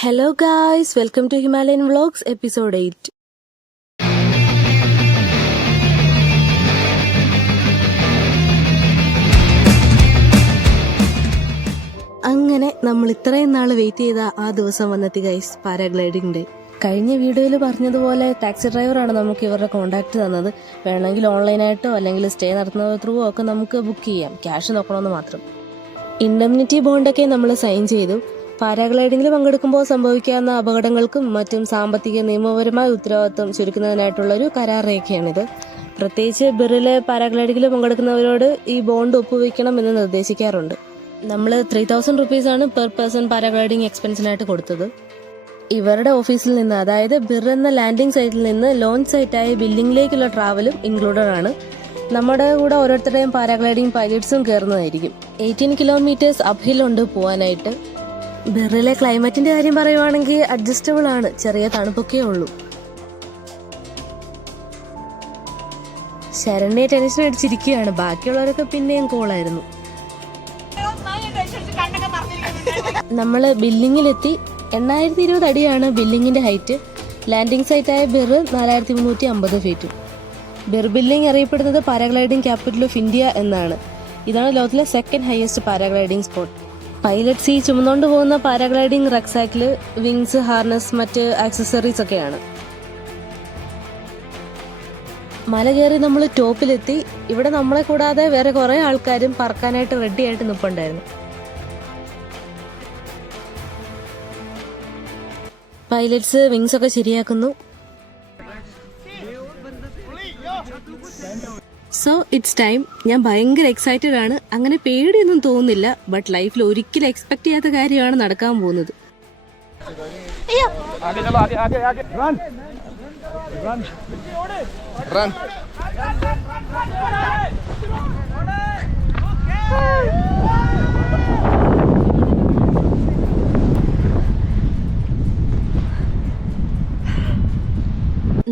Hello guys, welcome to Himalayan Vlogs episode 8. അങ്ങനെ നമ്മൾ ഇത്രയും നാൾ വെയിറ്റ് ചെയ്ത ആ ദിവസം വന്നെത്തി ഗൈസ്, പാരാഗ്ലൈഡിംഗ് ഡേ. കഴിഞ്ഞ വീഡിയോയിൽ പറഞ്ഞതുപോലെ ടാക്സി ഡ്രൈവറാണ് നമുക്ക് ഇവരുടെ കോൺടാക്ട് തന്നത്. വേണമെങ്കിൽ ഓൺലൈനായിട്ടോ അല്ലെങ്കിൽ സ്റ്റേ നടത്തുന്നത് ത്രൂ ഒക്കെ നമുക്ക് ബുക്ക് ചെയ്യാം, ക്യാഷ് നോക്കണമെന്ന് മാത്രം. ഇൻഡെംനിറ്റി ബോണ്ടൊക്കെ നമ്മൾ സൈൻ ചെയ്തു. പാരാഗ്ലൈഡിംഗിൽ പങ്കെടുക്കുമ്പോൾ സംഭവിക്കാവുന്ന അപകടങ്ങൾക്കും മറ്റും സാമ്പത്തിക നിയമപരമായ ഉത്തരവാദിത്വം ചുരുക്കുന്നതിനായിട്ടുള്ളൊരു കരാർ രേഖയാണിത്. പ്രത്യേകിച്ച് ബിറിലെ പാരാഗ്ലൈഡിംഗിൽ പങ്കെടുക്കുന്നവരോട് ഈ ബോണ്ട് ഒപ്പുവെക്കണം എന്ന് നിർദ്ദേശിക്കാറുണ്ട്. നമ്മൾ 3000 റുപ്പീസാണ് പെർ പേഴ്സൺ പാരാഗ്ലൈഡിംഗ് എക്സ്പെൻസിനായിട്ട് കൊടുത്തത്. ഇവരുടെ ഓഫീസിൽ നിന്ന്, അതായത് ബിർ എന്ന ലാൻഡിംഗ് സൈറ്റിൽ നിന്ന് ലോഞ്ച് സൈറ്റായ ബിൽഡിംഗിലേക്കുള്ള ട്രാവലും ഇൻക്ലൂഡഡ് ആണ്. നമ്മുടെ കൂടെ ഓരോരുത്തരുടെയും പാരാഗ്ലൈഡിംഗ് പൈലറ്റ്സും കയറുന്നതായിരിക്കും. 18 കിലോമീറ്റേഴ്സ് അപ്ഹിൽ ഉണ്ട് പോകാനായിട്ട്. ബിറിലെ ക്ലൈമറ്റിന്റെ കാര്യം പറയുവാണെങ്കിൽ അഡ്ജസ്റ്റബിൾ ആണ്, ചെറിയ തണുപ്പൊക്കെ ഉള്ളൂ. ശരണ്യെ ടെൻഷൻ അടിച്ചിരിക്കുകയാണ്, ബാക്കിയുള്ളവരൊക്കെ പിന്നെയും കൂളായിരുന്നു. നമ്മള് ബിൽഡിങ്ങിലെത്തി. 8020 അടിയാണ് ബിൽഡിങ്ങിന്റെ height. Landing സൈറ്റായ Bir 4350 ഫീറ്റും. Bir building അറിയപ്പെടുന്നത് പാരാഗ്ലൈഡിംഗ് ക്യാപിറ്റൽ ഓഫ് ഇന്ത്യ എന്നാണ്. ഇതാണ് ലോകത്തിലെ second highest paragliding spot. Pilots ഈ ചുമന്നുകൊണ്ട് പോകുന്ന പാരാഗ്ലൈഡിംഗ് റക്സാക്കില് വിങ്സ്, ഹാർനസ്, മറ്റ് ആക്സസറീസ് ഒക്കെയാണ്. മല കയറി നമ്മൾ ടോപ്പിലെത്തി. ഇവിടെ നമ്മളെ കൂടാതെ വേറെ കുറെ ആൾക്കാരും പറക്കാനായിട്ട് റെഡി ആയിട്ട് നിൽപ്പുണ്ടായിരുന്നു. പൈലറ്റ്സ് വിങ്സ് ഒക്കെ ശരിയാക്കുന്നു. So it's time. ഞാൻ ഭയങ്കര എക്സൈറ്റഡ് ആണ്. അങ്ങനെ പേടിയൊന്നും തോന്നുന്നില്ല, ബട്ട് ലൈഫിൽ ഒരിക്കലും എക്സ്പെക്ട് ചെയ്യാത്ത കാര്യമാണ് നടക്കാൻ പോകുന്നത്.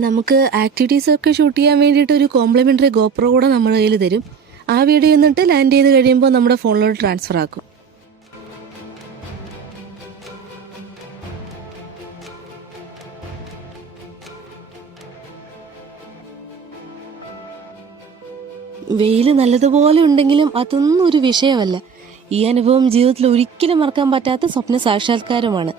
നമുക്ക് ആക്ടിവിറ്റീസ് ഒക്കെ ഷൂട്ട് ചെയ്യാൻ വേണ്ടിയിട്ട് ഒരു കോംപ്ലിമെന്ററി ഗോപ്രോ കൂടെ നമ്മുടെ കയ്യിൽ തരും. ആ വീഡിയോ എന്നിട്ട് ലാൻഡ് ചെയ്ത് കഴിയുമ്പോൾ നമ്മുടെ ഫോണിലോട്ട് ട്രാൻസ്ഫർ ആക്കും. വെയിൽ നല്ലതുപോലെ ഉണ്ടെങ്കിലും അതൊന്നും ഒരു വിഷയമല്ല. ഈ അനുഭവം ജീവിതത്തിൽ ഒരിക്കലും മറക്കാൻ പറ്റാത്ത സ്വപ്ന സാക്ഷാത്കാരമാണ്.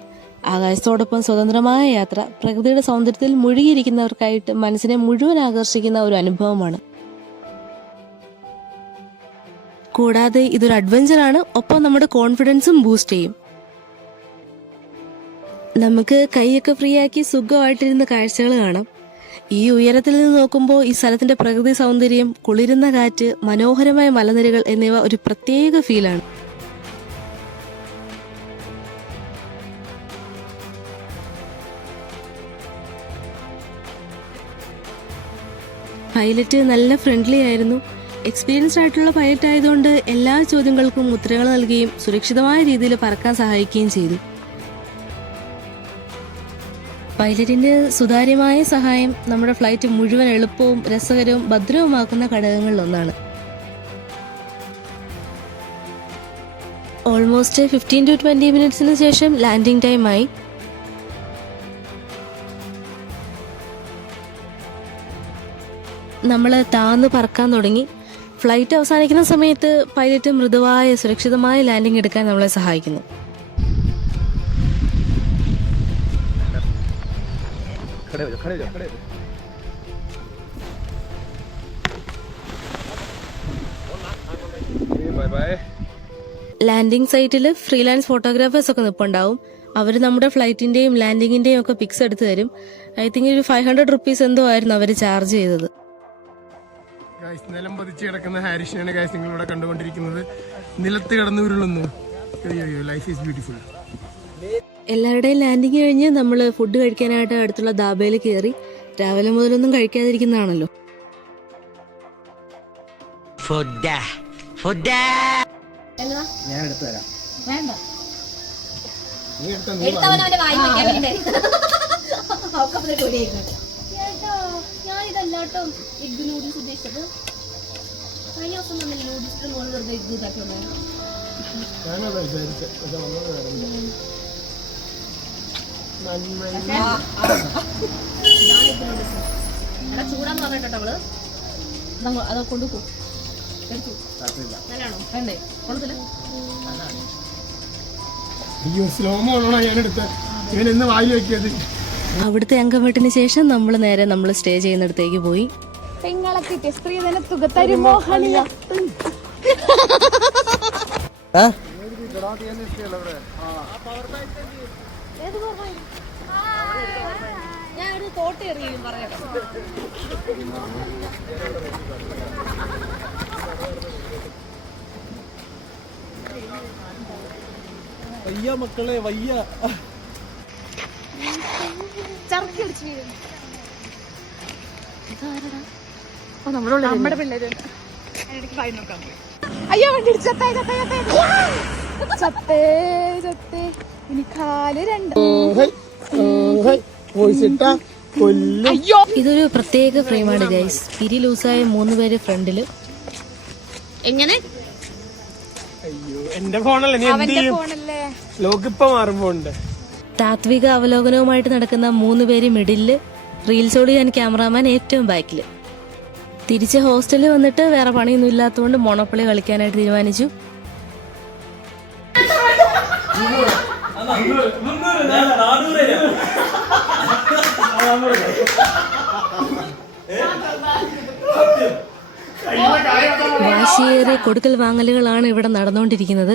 ആകാശത്തോടൊപ്പം സ്വതന്ത്രമായ യാത്ര പ്രകൃതിയുടെ സൗന്ദര്യത്തിൽ മുഴുകിയിരിക്കുന്നവർക്കായിട്ട് മനസ്സിനെ മുഴുവൻ ആകർഷിക്കുന്ന ഒരു അനുഭവമാണ്. കൂടാതെ ഇതൊരു അഡ്വഞ്ചറാണ്, ഒപ്പം നമ്മുടെ കോൺഫിഡൻസും ബൂസ്റ്റ് ചെയ്യും. നമുക്ക് കൈയൊക്കെ ഫ്രീ ആക്കി സുഖമായിട്ടിരുന്ന കാഴ്ചകൾ കാണാം. ഈ ഉയരത്തിൽ നിന്ന് നോക്കുമ്പോൾ ഈ സ്ഥലത്തിന്റെ പ്രകൃതി സൗന്ദര്യം, കുളിരുന്ന കാറ്റ്, മനോഹരമായ മലനിരകൾ എന്നിവ ഒരു പ്രത്യേക ഫീലാണ്. പൈലറ്റ് നല്ല ഫ്രണ്ട്ലി ആയിരുന്നു. എക്സ്പീരിയൻസ്ഡ് ആയിട്ടുള്ള പൈലറ്റ് ആയതുകൊണ്ട് എല്ലാ ചോദ്യങ്ങൾക്കും ഉത്തരങ്ങൾ നൽകുകയും സുരക്ഷിതമായ രീതിയിൽ പറക്കാൻ സഹായിക്കുകയും ചെയ്തു. പൈലറ്റിന്റെ സുതാര്യമായ സഹായം നമ്മുടെ ഫ്ലൈറ്റ് മുഴുവൻ എളുപ്പവും രസകരവും ഭദ്രവുമാക്കുന്ന ഘടകങ്ങളിലൊന്നാണ്. ഓൾമോസ്റ്റ് 15 to 20 മിനിറ്റ്സിന് ശേഷം ലാൻഡിംഗ് ടൈമായി. നമ്മൾ താന്ന് പറക്കാൻ തുടങ്ങി. ഫ്ലൈറ്റ് അവസാനിക്കുന്ന സമയത്ത് പൈലറ്റ് മൃദുവായ സുരക്ഷിതമായ ലാൻഡിംഗ് എടുക്കാൻ നമ്മളെ സഹായിക്കുന്നു. ലാൻഡിംഗ് സൈറ്റിൽ ഫ്രീലാൻസ് ഫോട്ടോഗ്രാഫേഴ്സ് ഒക്കെ നിൽപ്പുണ്ടാവും. അവർ നമ്മുടെ ഫ്ലൈറ്റിന്റെയും ലാൻഡിങ്ങിന്റെയും ഒക്കെ പിക്സ് എടുത്ത് തരും. ഐ തിങ്ക് ഒരു 500 റുപ്പീസ് എന്തോ ആയിരുന്നു അവർ ചാർജ് ചെയ്തത്. നിലം പതിച്ച് കിടക്കുന്ന ഹാരിഷിനെയാണ് ഗൈസ് നിങ്ങളിവിടെ കണ്ടുകൊണ്ടിരിക്കുന്നത്. നിലത്ത് കിടന്നു ഉരുളുന്നു. Life is beautiful. എല്ലാവരുടെയും ലാൻഡിങ് കഴിഞ്ഞ് നമ്മൾ ഫുഡ് കഴിക്കാനായിട്ട് അടുത്തുള്ള ദാബയിൽ കയറി. രാവിലെ മുതലൊന്നും കഴിക്കാതിരിക്കുന്നതാണല്ലോ. ഞാൻ എടുത്തു തരാം. ഞാനിതല്ലാട്ടോ എഗ് നൂഡിൽസ് ഉദ്ദേശിച്ചത്. കഴിഞ്ഞ ദിവസം നമ്മൾ നൂഡിൽസിന്റെ മോള് വെറുതെ എഗ് ഇതാക്കി വന്നത്. എടാ ചൂടാന്ന് പറഞ്ഞിട്ടോ അവള് അത് കൊണ്ടുപോ നല്ലാണോ വേണ്ടേ കൊള്ളത്തില്ല അയ്യോ സ്ലോമോ ആണോ ഞാനെടുത്ത ഇവൻ എന്ന് വായി വെക്കിയത്. അവിടുത്തെ അംഗം വീട്ടിന് ശേഷം നമ്മൾ നേരെ നമ്മൾ സ്റ്റേ ചെയ്യുന്നിടത്തേക്ക് പോയി. പെങ്ങളെ കിട്ടിയ സ്ത്രീധന തുക തരുമോ ഹണിയ ഞാനൊരു തോട്ടി എറിയും പറയാം. വയ്യ മക്കളെ വയ്യ. ചർക്കി അടിച്ചു വീഴും. നമ്മുടെ പിള്ളേര് അയ്യോ വണ്ടി ചത്തേ ഇനി കാല് രണ്ട്. അയ്യോ ഇതൊരു പ്രത്യേക ഫ്രെയിമാണ് ഗൈസ്. പിരി ലൂസായ 3 പേര് ഫ്രണ്ടില്. എങ്ങനെ അയ്യോ എന്റെ ഫോണല്ലേ, നീ എന്ത് ചെയ്യും? ലോക്ക് ഇപ്പൊ മാറുമ്പോണ്ട്. താത്വിക അവലോകനവുമായിട്ട് നടക്കുന്ന 3 പേര് മിഡില്, റീൽസ് ഓടിയാൻ ക്യാമറാമാൻ ഏറ്റവും ബാക്കില്. തിരിച്ച് ഹോസ്റ്റലിൽ വന്നിട്ട് വേറെ പണിയൊന്നും ഇല്ലാത്തതുകൊണ്ട് മോണോപ്പൊളി കളിക്കാനായിട്ട് തീരുമാനിച്ചു. വാശിയേറിയ കൊടുക്കൽ വാങ്ങലുകളാണ് ഇവിടെ നടന്നുകൊണ്ടിരിക്കുന്നത്.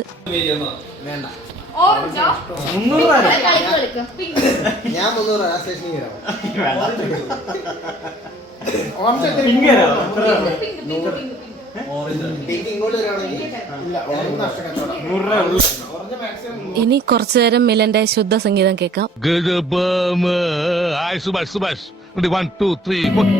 ഇനി കുറച്ചു നേരം മിലന്റെ ശുദ്ധ സംഗീതം കേൾക്കാം. സുഭാഷ് 1 2 3 4.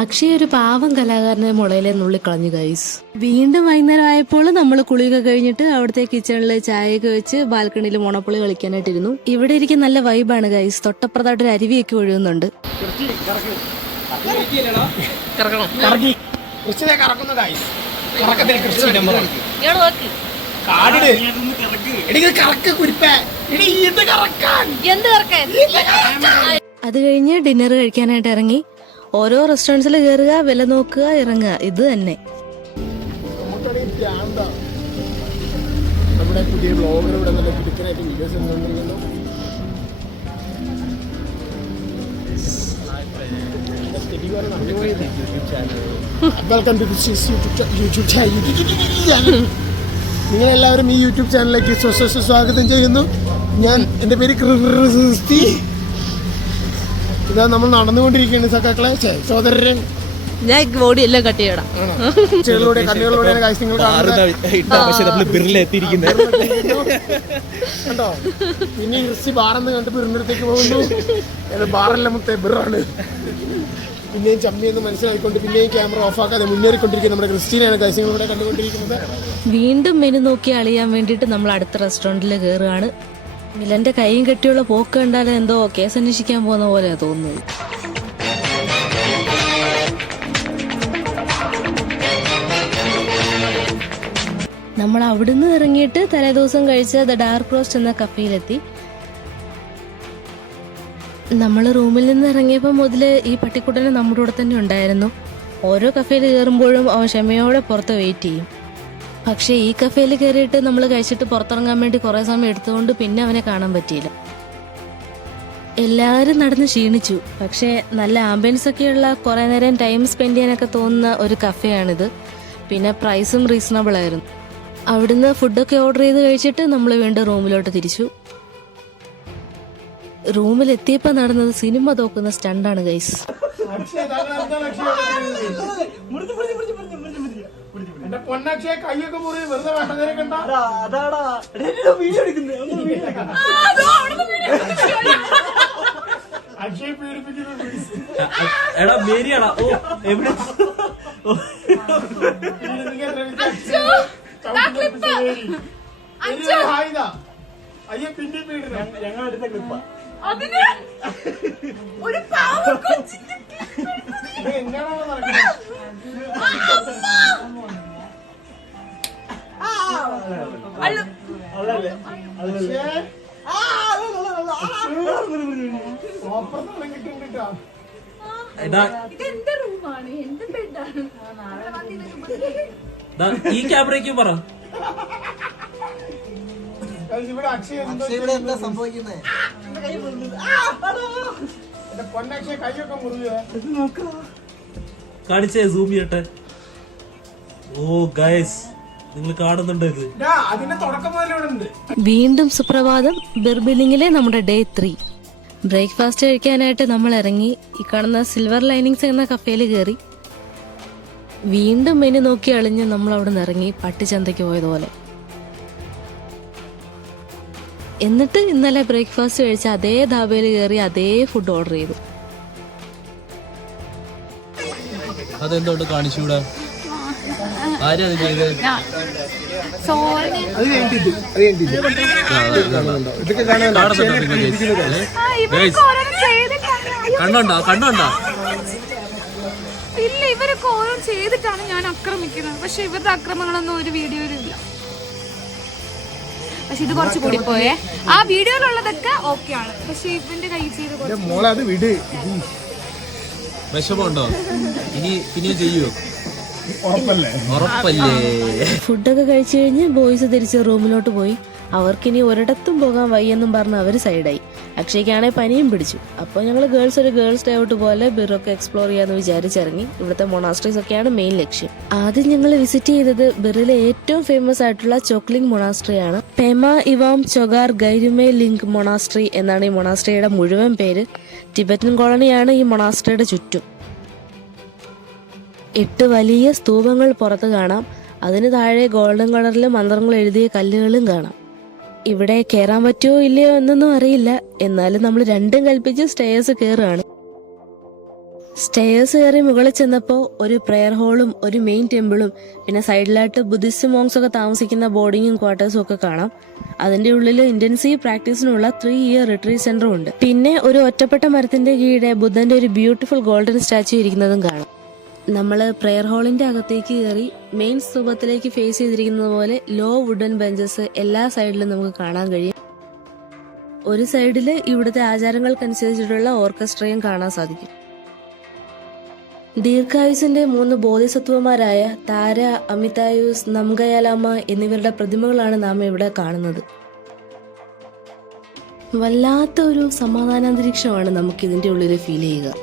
അക്ഷയ് ഒരു പാവം കലാകാരനെ മുളയിലെ നുള്ളിക്കളഞ്ഞു ഗൈസ്. വീണ്ടും വൈകുന്നേരം ആയപ്പോൾ നമ്മൾ കുളിയൊക്കെ കഴിഞ്ഞിട്ട് അവിടുത്തെ കിച്ചണിൽ ചായയൊക്കെ വെച്ച് ബാൽക്കണിയിൽ മോണോപ്പൊളി കളിക്കാനായിട്ടിരുന്നു. ഇവിടെ ഇരിക്കും നല്ല വൈബാണ് ഗൈസ്. തൊട്ടപ്പുറത്തായിട്ട് ഒരു അരുവിയൊക്കെ ഒഴുകുന്നുണ്ട്. അത് കഴിഞ്ഞ് ഡിന്നർ കഴിക്കാനായിട്ട് ഇറങ്ങി. ഓരോ റെസ്റ്റോറൻറ്റ്സിൽ കയറുക, വില നോക്കുക, ഇറങ്ങുക, ഇത് തന്നെ. നമ്മുടെ പുതിയ ബ്ലോഗർ ഇവിടെ നല്ല പിടിക്കാനായിട്ട് വീഡിയോസ് ഉണ്ടല്ലോ. Welcome to YouTube channel. നിങ്ങളെല്ലാവരും ഈ യൂട്യൂബ് ചാനലിലേക്ക് സ്വാഗതം ചെയ്യുന്നു. എൻ്റെ പേര് ക്രിസ്തി. ഇതാ നമ്മൾ നടന്നുകൊണ്ടിരിക്കുകയാണ് സഖാക്കളെ, സഹോദരൻ. ഞാൻ ബോഡി എല്ലാം കട്ട് ചെയ്യണം. കണ്ണുകളിലൂടെയാണ് കാഴ്ച നിങ്ങൾ കണ്ടോ. പിന്നെ ക്രിസ്തി ബാറെന്ന് കണ്ട് ബിറിനടുത്തേക്ക് പോകുന്നു. ബാറെല്ലാം മൊത്തം ബിറാണ്. പിന്നെയും ചമ്മിയെന്ന് മനസ്സിലാക്കിക്കൊണ്ട് പിന്നെയും ക്യാമറ ഓഫാക്കാതെ മുന്നേറിക്കൊണ്ടിരിക്കുന്ന നമ്മുടെ ക്രിസ്റ്റീനെയാണ് കാഴ്ചകളിലൂടെ കണ്ടുകൊണ്ടിരിക്കുന്നത്. വീണ്ടും മെനു നോക്കി അളിയാൻ വേണ്ടിയിട്ട് നമ്മൾ അടുത്ത റെസ്റ്റോറൻറ്റിൽ കയറുകയാണ്. മിലന്റെ കൈയും കെട്ടിയുള്ള പോക്ക് കണ്ടാലും എന്തോ കേസ് അന്വേഷിക്കാൻ പോകുന്ന പോലെയാ തോന്നുന്നത്. നമ്മൾ അവിടുന്ന് ഇറങ്ങിയിട്ട് തലേദിവസം കഴിച്ച ദ ഡാർക്ക് റോസ്റ്റ് എന്ന കഫേയിലെത്തി. നമ്മൾ റൂമിൽ നിന്ന് ഇറങ്ങിയപ്പോൾ മുതല് ഈ പട്ടിക്കുട്ടന് നമ്മുടെ കൂടെ തന്നെ ഉണ്ടായിരുന്നു. ഓരോ കഫേയിൽ കയറുമ്പോഴും അവൻ ക്ഷമയോടെ പുറത്ത് വെയിറ്റ് ചെയ്യും. പക്ഷേ ഈ കഫേയിൽ കയറിയിട്ട് നമ്മൾ കഴിച്ചിട്ട് പുറത്തിറങ്ങാൻ വേണ്ടി കുറേ സമയം എടുത്തുകൊണ്ട് പിന്നെ അവനെ കാണാൻ പറ്റിയില്ല. എല്ലാവരും നടന്ന് ക്ഷീണിച്ചു. പക്ഷേ നല്ല ആംബിയൻസ് ഒക്കെയുള്ള കുറേ നേരം ടൈം സ്പെൻഡ് ചെയ്യാനൊക്കെ തോന്നുന്ന ഒരു കഫേയാണിത്. പിന്നെ പ്രൈസും റീസണബിൾ ആയിരുന്നു. അവിടുന്ന് ഫുഡൊക്കെ ഓർഡർ ചെയ്ത് കഴിച്ചിട്ട് നമ്മൾ വീണ്ടും റൂമിലോട്ട് തിരിച്ചു. റൂമിലെത്തിയപ്പോൾ നടന്നത് സിനിമ തോക്കുന്ന സ്റ്റണ്ടാണ് ഗൈസ്. എന്റെ പൊന്നക്ഷയ കൈയൊക്കെ മുറി വെറുതെ വേണ്ട. അക്ഷയ് പീഡിപ്പിക്കുന്നു. അതിന് ഒരു പാവം കൊച്ചിന്റെ ഇത് എന്നാണോ നടക്കുന്നത്? പക്ഷേ, അപ്പുറത്ത് കിട്ടുന്നുണ്ട് കേട്ടോ. എടാ, ഇത് എന്റെ റൂമാണ്, എന്റെ ബെഡാണ്. ദാ, ഈ ക്യാമറയ്ക്ക് പറ. guys, ഇവിടെ അക്ഷയ് എന്താ സംഭവിക്കുന്നത്? എന്റെ പൊന്നക്ഷയ കൈയൊക്കെ മുറിഞ്ഞു. കാണിച്ചേ, സൂം ചെയ്യട്ടെ. ഓ ഗൈസ്, നിങ്ങൾ കാണുന്നുണ്ടോ ഇത്? അതിന്റെ തുടക്കം മുതൽ ഇവിടെ ഉണ്ട്. വീണ്ടും സുപ്രഭാതം ബിർബിലിംഗിലെ നമ്മുടെ ഡേ 3. ബ്രേക്ക്ഫാസ്റ്റ് കഴിക്കാനായിട്ട് നമ്മൾ ഇറങ്ങി. ഈ കാണുന്ന സിൽവർ ലൈനിങ്സ് എന്ന കഫേയിൽ കയറി. വീണ്ടും മെനു നോക്കി അളിഞ്ഞ് നമ്മൾ അവിടെ നിന്ന് ഇറങ്ങി, പട്ടിച്ചന്തയ്ക്ക് പോയതുപോലെ. എന്നിട്ട് ഇന്നലെ ബ്രേക്ക്ഫാസ്റ്റ് കഴിച്ച അതേ ധാബയിൽ കയറി അതേ ഫുഡ് ഓർഡർ ചെയ്തു. അതെന്തോട്ട് കാണിച്ചൂടാ? ആരാ അത് ചെയ്തത്? അത് കഴിഞ്ഞിട്ട് ഇതൊക്കെ കാണാൻ കണ്ടോണ്ടാ? ഇല്ല, ഇവരൊക്കെ ഓരോ ചെയ്തിട്ടാണ് ഞാൻ ആക്രമിക്കുന്നത്. പക്ഷെ ഇവരുടെ ആക്രമണങ്ങളൊന്നും ഒരു വീഡിയോയിലില്ല. പക്ഷെ ഇത് കുറച്ച് കൂടി പോയേ. ആ വീഡിയോയിലുള്ളതൊക്കെ ഓക്കെ ആണ്, പക്ഷെ ഇവന്റെ കൈ ചെയ്ത് മോളെ അത് വിട്. വിഷമമുണ്ടോ? ഇനിയും ചെയ്യുവോ? ഉറപ്പല്ലേ? ഉറപ്പല്ലേ? ഫുഡൊക്കെ കഴിച്ചു കഴിഞ്ഞ് ബോയ്സ് തിരിച്ച് റൂമിലോട്ട് പോയി. അവർക്കിനി ഒരിടത്തും പോകാൻ വയ്യെന്നും പറഞ്ഞ് അവർ സൈഡായി. അക്ഷയ്ക്കാണെ പനിയും പിടിച്ചു. അപ്പോൾ ഞങ്ങൾ ഗേൾസ് ഒരു ഗേൾസ് ഡേ ഔട്ട് പോലെ ബിറൊക്കെ എക്സ്പ്ലോർ ചെയ്യാന്ന് വിചാരിച്ചിറങ്ങി. ഇവിടുത്തെ മൊണാസ്ട്രീസ് ഒക്കെയാണ് മെയിൻ ലക്ഷ്യം. ആദ്യം ഞങ്ങൾ വിസിറ്റ് ചെയ്തത് ബിറിലെ ഏറ്റവും ഫേമസ് ആയിട്ടുള്ള ചോക്ലിംഗ് മൊണാസ്ട്രി ആണ്. പെമ ഇവാം ചൊഗാർ ഗൈരുമേ ലിങ്ക് മൊണാസ്ട്രി എന്നാണ് ഈ മൊണാസ്ട്രിയുടെ മുഴുവൻ പേര്. ടിബറ്റൻ കോളനിയാണ് ഈ മൊണാസ്ട്രിയുടെ ചുറ്റും. 8 വലിയ സ്തൂപങ്ങൾ പുറത്ത് കാണാം. അതിന് താഴെ ഗോൾഡൻ കളറിൽ മന്ത്രങ്ങൾ എഴുതിയ കല്ലുകളും കാണാം. ഇവിടെ കയറാൻ പറ്റുമോ ഇല്ലയോ എന്നൊന്നും അറിയില്ല. എന്നാലും നമ്മൾ രണ്ടും കൽപ്പിച്ച് സ്റ്റെയർസ് കയറുകയാണ്. സ്റ്റെയർസ് കയറി മുകളിൽ ചെന്നപ്പോൾ ഒരു പ്രെയർ ഹോളും ഒരു മെയിൻ ടെമ്പിളും പിന്നെ സൈഡിലായിട്ട് ബുദ്ധിസ്റ്റ് മോങ്സ് ഒക്കെ താമസിക്കുന്ന ബോർഡിങ്ങും ക്വാർട്ടേഴ്സും ഒക്കെ കാണാം. അതിന്റെ ഉള്ളിൽ ഇന്റൻസീവ് പ്രാക്ടീസിനുള്ള 3 ഇയർ റിട്രീറ്റ് സെന്ററും ഉണ്ട്. പിന്നെ ഒരു ഒറ്റപ്പെട്ട മരത്തിന്റെ കീഴെ ബുദ്ധന്റെ ഒരു ബ്യൂട്ടിഫുൾ ഗോൾഡൻ സ്റ്റാച്യു ഇരിക്കുന്നതും കാണാം. നമ്മൾ പ്രെയർ ഹാളിന്റെ അകത്തേക്ക് കയറി മെയിൻ സ്തൂപത്തിലേക്ക് ഫേസ് ചെയ്തിരിക്കുന്നത് പോലെ ലോ വുഡൻ ബെഞ്ചസ് എല്ലാ സൈഡിലും നമുക്ക് കാണാൻ കഴിയും. ഒരു സൈഡിൽ ഇവിടുത്തെ ആചാരങ്ങൾക്കനുസരിച്ചിട്ടുള്ള ഓർക്കസ്ട്രയും കാണാൻ സാധിക്കും. ദീർഘായുസിന്റെ 3 ബോധിസത്വമാരായ താര, അമിതായുസ്, നംഗയാലാമ എന്നിവരുടെ പ്രതിമകളാണ് നാം ഇവിടെ കാണുന്നത്. വല്ലാത്ത ഒരു സമാധാനാന്തരീക്ഷമാണ് നമുക്ക് ഇതിന്റെ ഉള്ളിൽ ഫീൽ ചെയ്യുക.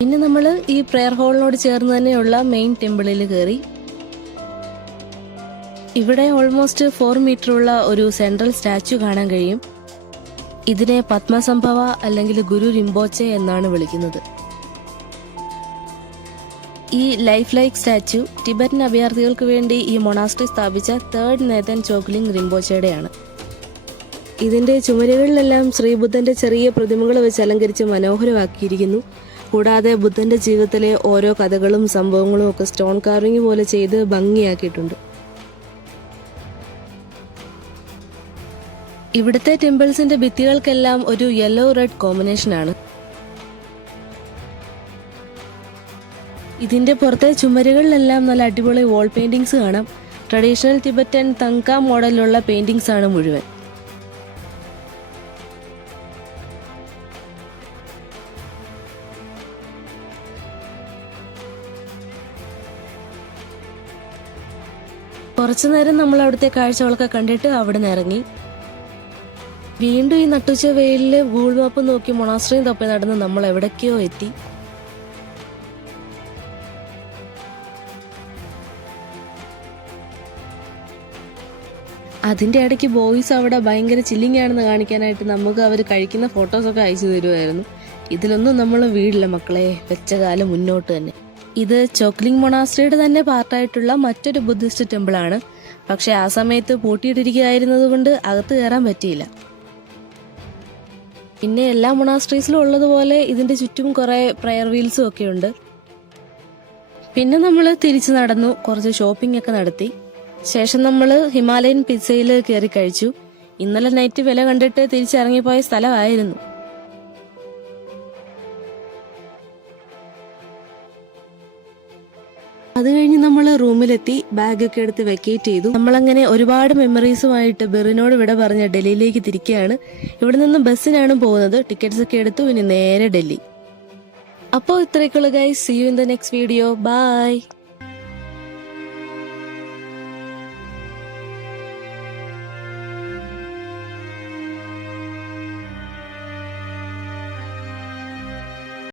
പിന്നെ നമ്മൾ ഈ പ്രെയർ ഹാളിനോട് ചേർന്ന് തന്നെയുള്ള മെയിൻ ടെമ്പിളിൽ കയറി. ഇവിടെ ഓൾമോസ്റ്റ് 4 മീറ്ററുള്ള ഒരു സെൻട്രൽ സ്റ്റാച്യു കാണാൻ കഴിയും. ഇതിനെ പത്മസംഭവ അല്ലെങ്കിൽ ഗുരു റിംബോച്ചെ എന്നാണ് വിളിക്കുന്നത്. ഈ ലൈഫ് ലൈക്ക് സ്റ്റാച്യു ടിബറ്റൻ അഭയാർത്ഥികൾക്ക് വേണ്ടി ഈ മൊണാസ്ട്രി സ്ഥാപിച്ച 3rd നേതൻ ചോക്ലിംഗ് റിംബോച്ചയുടെയാണ്. ഇതിന്റെ ചുമരുകളിലെല്ലാം ശ്രീബുദ്ധന്റെ ചെറിയ പ്രതിമകൾ വെച്ച് അലങ്കരിച്ച് മനോഹരമാക്കിയിരിക്കുന്നു. കൂടാതെ ബുദ്ധന്റെ ജീവിതത്തിലെ ഓരോ കഥകളും സംഭവങ്ങളും ഒക്കെ സ്റ്റോൺ കാർവിംഗ് പോലെ ചെയ്ത് ഭംഗിയാക്കിയിട്ടുണ്ട്. ഇവിടുത്തെ ടെമ്പിൾസിന്റെ ഭിത്തികൾക്കെല്ലാം ഒരു യെല്ലോ റെഡ് കോമ്പിനേഷനാണ്. ഇതിന്റെ പുറത്തെ ചുമരുകളിലെല്ലാം നല്ല അടിപൊളി വാൾ പെയിന്റിങ്സ് കാണാം. ട്രഡീഷണൽ ടിബറ്റൻ തങ്ക മോഡലിലുള്ള പെയിന്റിങ്സ് ആണ് മുഴുവൻ. കുറച്ചുനേരം നമ്മൾ അവിടുത്തെ കാഴ്ചകളൊക്കെ കണ്ടിട്ട് അവിടെ നിന്ന് ഇറങ്ങി. വീണ്ടും ഈ നട്ടുച്ച വെയിലില് ഗൂഗിൾ മാപ്പ് നോക്കി മൊണാസ്ട്രിയും തപ്പി നടന്ന് നമ്മൾ എവിടേക്കോ എത്തി. അതിന്റെ ഇടയ്ക്ക് ബോയ്സ് അവിടെ ഭയങ്കര ചില്ലിങ് ആണെന്ന് കാണിക്കാനായിട്ട് നമുക്ക് അവർ കഴിക്കുന്ന ഫോട്ടോസൊക്കെ അയച്ചു തരുമായിരുന്നു. ഇതിലൊന്നും നമ്മൾ വീടില്ല മക്കളെ, വെച്ച കാലം മുന്നോട്ട് തന്നെ. ഇത് ചോക്ലിംഗ് മൊണാസ്ട്രിയുടെ തന്നെ പാർട്ടായിട്ടുള്ള മറ്റൊരു ബുദ്ധിസ്റ്റ് ടെമ്പിളാണ്. പക്ഷെ ആ സമയത്ത് പൂട്ടിയിട്ടിരിക്കുകയായിരുന്നത് കൊണ്ട് അകത്ത് കയറാൻ പറ്റിയില്ല. പിന്നെ എല്ലാ മൊണാസ്ട്രീസിലും ഉള്ളതുപോലെ ഇതിന്റെ ചുറ്റും കുറെ പ്രയർ വീൽസും ഒക്കെ ഉണ്ട്. പിന്നെ നമ്മൾ തിരിച്ചു നടന്നു, കുറച്ച് ഷോപ്പിംഗ് ഒക്കെ നടത്തി. ശേഷം നമ്മൾ ഹിമാലയൻ പിസ്സയിൽ കയറി കഴിച്ചു. ഇന്നലെ നൈറ്റ് വില കണ്ടിട്ട് തിരിച്ചിറങ്ങിപ്പോയ സ്ഥലമായിരുന്നു. അത് കഴിഞ്ഞ് നമ്മൾ റൂമിലെത്തി, ബാഗൊക്കെ എടുത്ത് വെക്കേറ്റ് ചെയ്തു. നമ്മളങ്ങനെ ഒരുപാട് മെമ്മറീസുമായിട്ട് ബെറിനോട് വിട പറഞ്ഞ് ഡൽഹിയിലേക്ക് തിരിക്കുകയാണ്. ഇവിടെ നിന്നും ബസ്സിനാണ് പോകുന്നത്. ടിക്കറ്റ്സ് ഒക്കെ എടുത്തു, ഇനി നേരെ ഡൽഹി. അപ്പോൾ ഇത്രയൊക്കെയുള്ളൂ guys. See you in the next video. By.